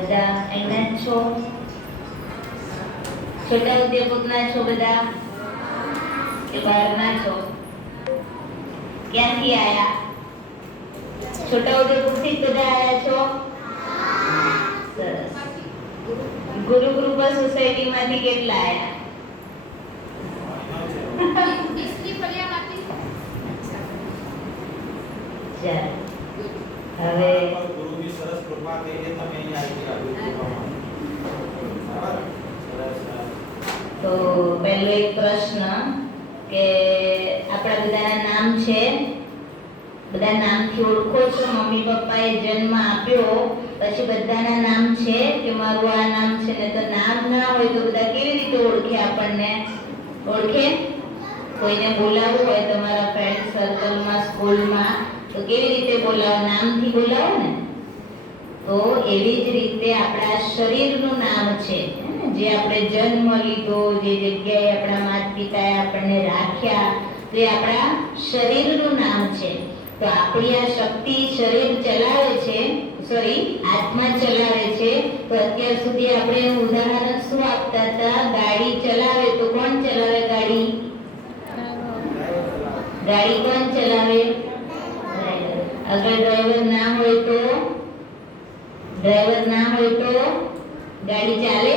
બધા અહીંના જ છો? છોટાઉદેપુરના છો બધા કે બહારના છો? ક્યાંથી આયા? છોટાઉદેપુરથી જ બધા આયા છો? સરસ. ગુરુકૃપા સોસાયટીમાંથી કેટલા આયા? હવે ગુરુની સરસ કૃપા થઈ એ તમે અહીંયા આવી તો પહેલો એક પ્રશ્ન કે આપણા બધાના નામ છે, બધા નામથી ઓળખો છો? મમ્મી પપ્પાએ જન્મ આપ્યો પછી બધાના નામ છે કે મારું આ નામ છે? ને તો નામ ના હોય તો બધા કેવી રીતે ઓળખે આપણને? ઓળખે? કોઈને બોલાવવું હોય તમારા ફ્રેન્ડ સર્કલમાં, સ્કૂલમાં, તો કેવી રીતે બોલાવો? નામથી બોલાવો ને. તો એવી જ રીતે આપણા શરીરનું નામ છે, જે આપણે જન્મ લીધો, જે જગ્યાએ આપણા માતા પિતાએ આપણને રાખ્યા, તો એ આપણા શરીરનું નામ છે. તો આપણી આ શક્તિ શરીર ચલાવે છે, આત્મા ચલાવે છે. તો અત્યાર સુધી આપણે એનું ઉદાહરણ શું આપતા હતા? ગાડી ચલાવે તો કોણ ચલાવે ગાડી? ગાડી કોણ ચલાવે? અગર ડ્રાઈવર ના હોય તો ગાડી ચાલે?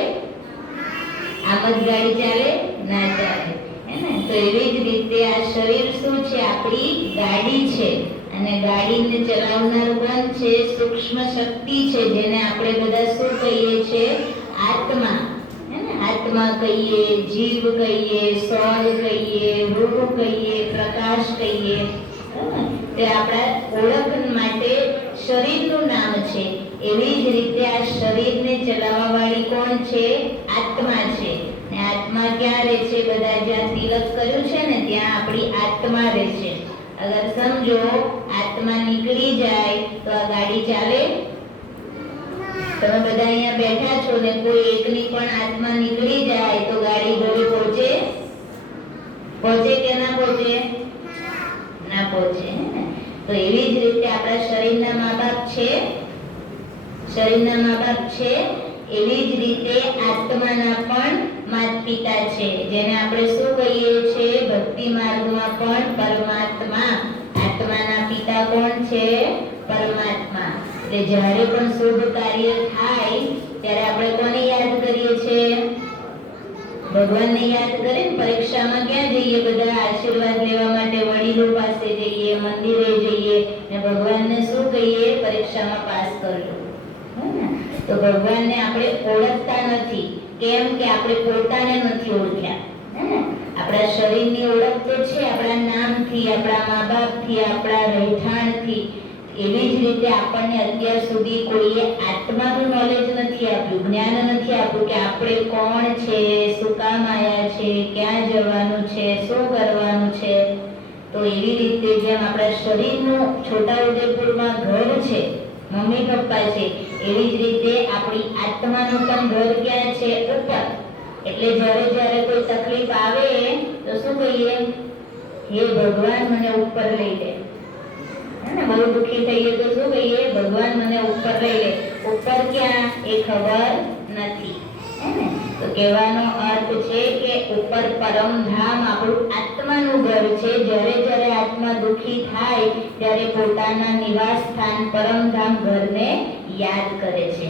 આમ જ ગાડી ચાલે? ના ચાલે, હે ને? તો એવી જ રીતે આ શરીર શું છે? આપણી ગાડી છે. અને ગાડીને ચલાવનાર કોણ છે? સૂક્ષ્મ શક્તિ છે, જેને આપણે બધા શું કહીએ છીએ? આત્મા. હે ને? આત્મા કહીએ, જીવ કહીએ, સોલ કહીએ, રૂહ કહીએ, પ્રકાશ કહીએ. તે આપણા ઓળખ માટે શરીરનું નામ છે. એવી જ રીતે આ શરીરને ચલાવવા વાળી કોણ છે? આત્મા છે. ને આત્મા ક્યાં રહે છે? બધા જ્યાં તિલક કર્યું છે ને ત્યાં આપણી આત્મા રહે છે. અગર સમજો આત્મા નીકળી જાય તો આ ગાડી ચાલે? તમે બધા અહીંયા બેઠા છો ને કોઈ એકની પણ આત્મા નીકળી જાય તો ગાડી ઘરે પહોંચે? પહોંચે કે ના પહોંચે? ના પહોંચે. તો એવી જ રીતે આપણા શરીરના મા બાપ છે, એવી જ રીતે આત્માના પણ માતા પિતા છે, જેને આપણે શું કહીએ છીએ? ભક્તિ માર્ગમાં પણ પરમાત્મા. આત્માના પિતા કોણ છે? પરમાત્મા. એટલે જ્યારે પણ શુભ કાર્ય થાય ત્યારે આપણે કોને યાદ કરીએ છીએ? ભગવાનને યાદ કરીએ ને. પરીક્ષામાં ક્યાં જઈએ? બધા આશીર્વાદ લેવા માટે વડીલો પાસે જઈએ, મંદિરે જઈએ ને ભગવાનને શું કહીએ? પરીક્ષામાં પાસ કરજો. તો ભગવાનને આપણે ઓળખતા નથી. કેમ કે આપણે પોતાને નથી ઓળખ્યા. આપણા શરીરની ઓળખ તો છે આપણા નામથી, આપણા મા બાપથી, આપણા રહેઠાણથી. એવી જ રીતે આપણને અત્યાર સુધી કોઈએ આત્માનું નોલેજ નથી આપ્યું, જ્ઞાન નથી આપ્યું કે આપણે કોણ છે, શું કામ આવ્યા છે, ક્યાં જવાનું છે, શું કરવાનું છે. તો એવી રીતે જેમ આપણા શરીરનું છોટાઉદેપુરમાં ઘર છે, મમ્મી પપ્પા છે, એવી જ રીતે આપણી આત્માનું પણ ઘર ક્યાં છે? ઉપર. એટલે જ્યારે કોઈ તકલીફ આવે તો શું કહીએ? હે ભગવાન મને ઉપર લઈ લે. બહુ દુઃખી થઈએ તો શું કહીએ? ભગવાન મને ઉપર લઈ લે. ઉપર ક્યાં એ ખબર નથી. તો કહેવાનો અર્થ છે કે ઉપર પરમધામ આપણું આત્માનું ઘર છે. જ્યારે આત્મા દુઃખી થાય ત્યારે પોતાના નિવાસ સ્થાન પરમધામ ઘરને યાદ કરે છે.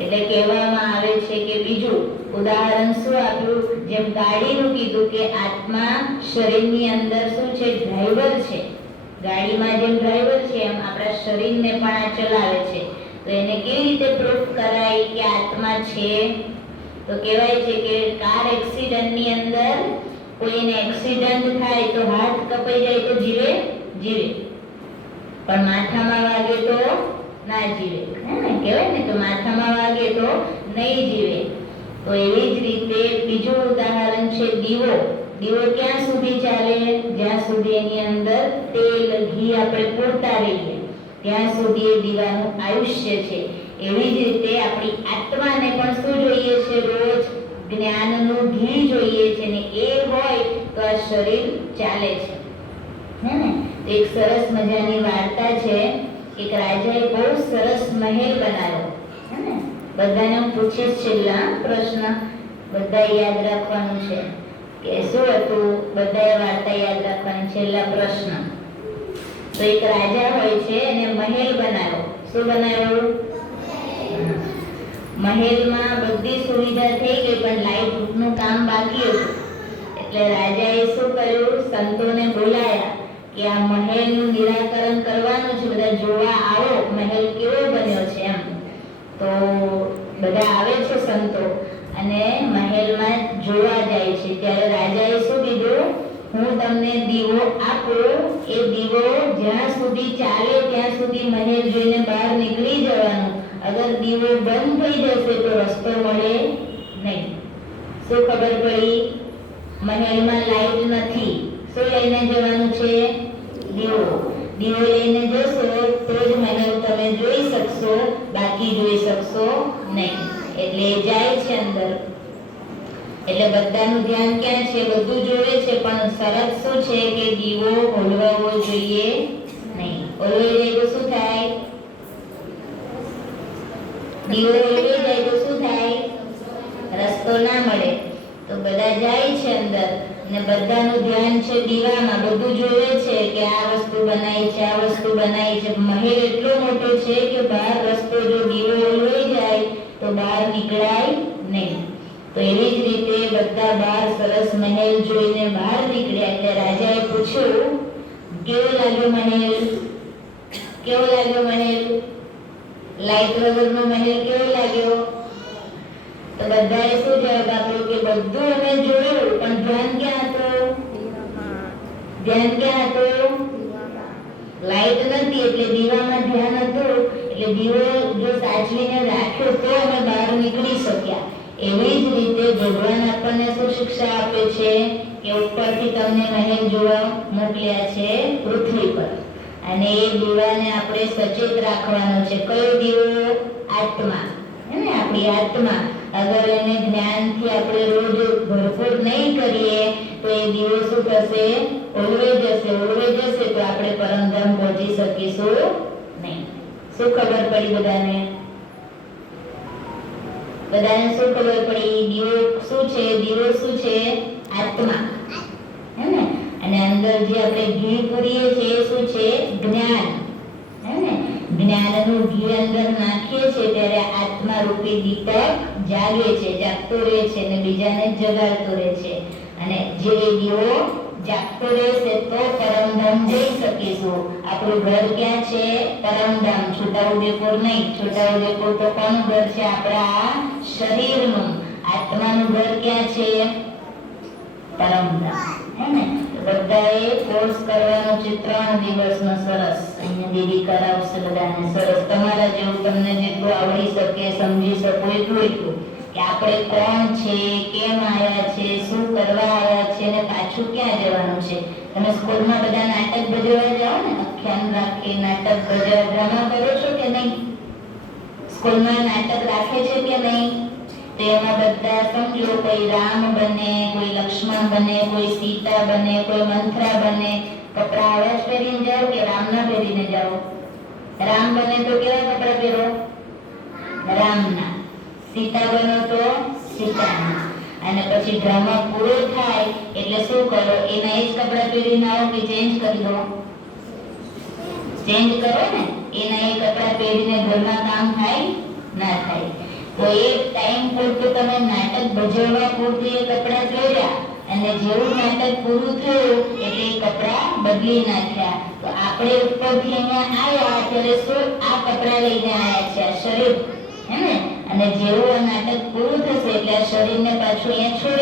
એટલે કહેવામાં આવે છે કે બીજું ઉદાહરણ શું આપ્યું? જેમ ગાડીનું કીધું કે આત્મા શરીરની અંદર શું છે? ડ્રાઈવર છે. ગાડીમાં જેમ ડ્રાઈવર છે એમ આપણા શરીરને પણ આ ચલાવે છે. તો એને કેવી રીતે પ્રૂફ કરાય કે આત્મા છે? તો કહેવાય છે કે કાર એક્સિડન્ટની અંદર કોઈને એક્સિડન્ટ થાય તો હાથ કપાઈ જાય તો જીવે? પણ માથામાં વાગે તો ના જીવે. કહેવાય ને તો માથામાં વાગે તો નહીં જીવે. તો એવી જ રીતે બીજું ઉદાહરણ છે દીવો. દીવો ક્યાં સુધી ચાલે? જ્યાં સુધી એની અંદર તેલ, ઘી આપણે પૂરતા રહીએ ત્યાં સુધી એ દીવાનું આયુષ્ય છે. એવી જ રીતે આપણી આત્માને પણ શું જોઈએ છે? રોજ જ્ઞાનનું ઘી જોઈએ છે, ને એ હોય તો આ શરીર ચાલે છે. એક સરસ મજાની વાર્તા છે. એક રાજાએ બહુ સરસ મહેલ બનાવ્યો. બધાને હું પૂછીશ છેલ્લા પ્રશ્ન, બધા યાદ રાખવાનું છે કે શું હતું, બધાએ વાર્તા યાદ રાખવાની. છેલ્લા પ્રશ્ન. તો એક રાજા હોય છે અને મહેલ બનાવ્યો. શું બનાવ્યો? મહેલમાં બધી સુવિધા થઈ ગઈ પણ લાઇટનું કામ બાકી હતું. એટલે રાજાએ શું કર્યું? સંતોને બોલાયા કે આ મહેલનું નિરાકરણ કરવાનું છે, બધા જોવા આવો, મહેલ કેવો બન્યો છે એમ. તો બધા આવે છે સંતો અને મહેલમાં જોવા જાય છે. ત્યારે રાજાએ શું કીધું? હું તમને દીવો આપું, એ દીવો જ્યાં સુધી ચાલે ત્યાં સુધી મહેલ જોઈને બહાર નીકળી જવાનું. અગર દીવો બંધ થઈ જશે તો રસ્તો મળે નહીં. શું ખબર પડી? મહેલમાં લાઈટ નથી. શું લઈને જવાનું છે? દીવો. દીવો લઈને જશો તો જ મહેલ તમે જોઈ શકશો, બાકી જોઈ શકશો નહીં. એટલે એ જાય છે અંદર. એટલે બધાનું ધ્યાન ક્યાં છે? બધું જોવે છે પણ શરત શું છે કે દીવો ઓલવાવો જોઈએ નહીં. ઓલવાઈ જાય તો શું થાય? દીવો ઓલવાઈ જાય તો શું થાય? રસ્તો ના મળે. તો બધા જાય છે અંદર અને બધાનું ધ્યાન છે દીવામાં. બધું જોવે છે કે આ વસ્તુ બનાવી છે, આ વસ્તુ બનાવી છે. મહેલ એટલો મોટો છે કે બહાર રસ્તો જો દીવો ઓલવાઈ જાય તો બહાર નીકળાય નહીં. તો એવી જ રીતે બધા બહાર સરસ મહેલ જોઈને બહાર નીકળ્યા. એટલે રાજાએ પૂછ્યું, કેવો લાગ્યો મહેલ? કેવો લાગ્યો મહેલ? લાઈટ વગરનો મહેલ કેવો લાગ્યો? તો બધાએ શું જવાબ આપ્યો કે બધું અમે જોયું પણ ધ્યાન ક્યાં હતું? ધ્યાન ક્યાં હતું? લાઈટ નથી એટલે દીવામાં ધ્યાન હતું. એટલે દીવો જો સાચવીને રાખ્યો તો અમે બહાર નીકળી શક્યા. એવી જ રીતે ભગવાન આપણને શું શિક્ષા આપે છે કે ઉપરથી તમને મહેલ જોવા મોકલ્યા છે પૃથ્વી પર, અને એ દીવાને આપણે સચેત રાખવાનો છે. કયો દીવો? આત્મા. હે ને? આપણી આત્મા. અગર એને જ્ઞાનથી આપણે રોજ ભરપૂર નહીં કરીએ તો એ દીવો શું થશે? ઓલવાઈ જશે. ઓલવાઈ જશે તો આપણે પરમધામ પહોંચી શકીશું નહીં. શું ખબર પડી બધાને? બધાને શું ખબર પડી? દીવો શું છે? દીવો શું છે? આત્મા. હે ને? અને અંદર જે આપણે ઘી પૂરીએ છીએ એ શું છે? જ્ઞાન. હે ને? જ્ઞાનનું ઘી અંદર નાખીએ છીએ ત્યારે આત્મા રૂપી દીપક જાગે છે, જાગતો રહે છે અને બીજાને જગાડતો રહે છે. અને જે દીવો જાગતો રહેશે તો પરમધામ જઈ શકીશું. આપણું ઘર ક્યાં છે? પરમધામ. છોટાઉદેપુર નહીં. છોટાઉદેપુર તો કોનું ઘર છે? આપણા શરીરનું. આત્માનું ઘર ક્યાં છે? પરમધામ. હે ને? બધાએ કોર્સ કરવાનો છે 3 દિવસનો. સરસ. અહીંયા દીદી કરાવશે બધાને. સરસ. તમારા જેવું તમને જેટલું આવડી શકે, સમજી શકો એટલું કે આપણે કોણ છે, કેમ આવ્યા છે, શું કરવા આવ્યા છે અને પાછું ક્યાં જવાનું છે. તમે સ્કૂલમાં બધા નાટક ભજવવા જાઓ ને, આખ્યાન રાખી નાટક ભજવવા, ડ્રામા કરો છો કે નહીં? સ્કૂલમાં નાટક રાખે છે કે નહીં? તો એમાં બધા સમજો, કોઈ રામ બને, કોઈ લક્ષ્મણ બને, કોઈ સીતા બને, કોઈ મંથરા બને. કપડા આવા જ પહેરીને જાઓ કે રામના પહેરીને જાઓ? રામ બને તો કેવા કપડા પહેરો? રામના. સીતા બનો તો સીતાના. અને પછી ડ્રામા પૂરો થાય એટલે શું કરો? એના એ જ કપડા પહેરીને આવો કે ચેન્જ કરી દો? ચેન્જ કરો ને. એના એ કપડા પહેરીને ઘરમાં કામ થાય? ના થાય. તો એક ટાઈમ પૂરતું તમે નાટક ભજવવા પૂરતી એ કપડા પહેર્યા અને જેવું નાટક પૂરું થયું એટલે એ કપડા બદલી નાખ્યા. તો આપણે ઉપરથી અહીંયા આવ્યા ત્યારે શું આ કપડા લઈને આવ્યા છે? આ શરીર. હે ને? અને જેવું આ નાટક પૂરું થશે એટલે આ શરીરને પાછું અહીંયા છોડી